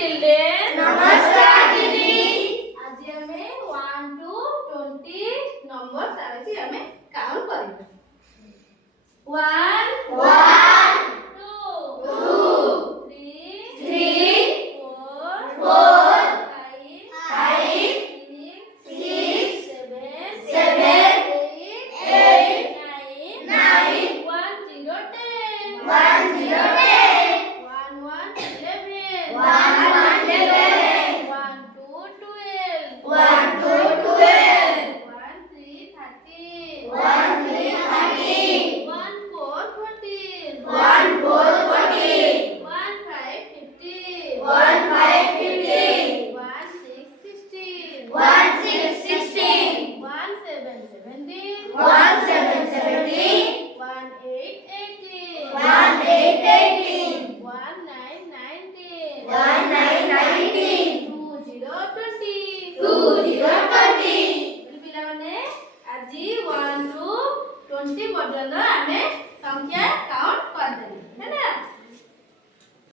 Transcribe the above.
children. नमस्कार दीदी. आज हमें 1 to 20 नंबर तारे हमें काउंट करेंगे. 1 1 2 2 3 3 4 4 5 5 6 6 7 7 8 9 9 1 0 10 1 0 10 1 1 11 1 1 11 1 2 12 1 2 12 1 3 13 1 3 13 1 4 14 1 4 14 1 5 15 1 5 15 1 6 16 1 6 16 1 7 17 1 7 17 1 8 18 1 8 18 1 9 19 1 9 19 2 0 20 2 0 20 ପିଲାମାନେ ଆଜି 1 ରୁ 20 ପର୍ଯ୍ୟନ୍ତ ଆମେ ସଂଖ୍ୟା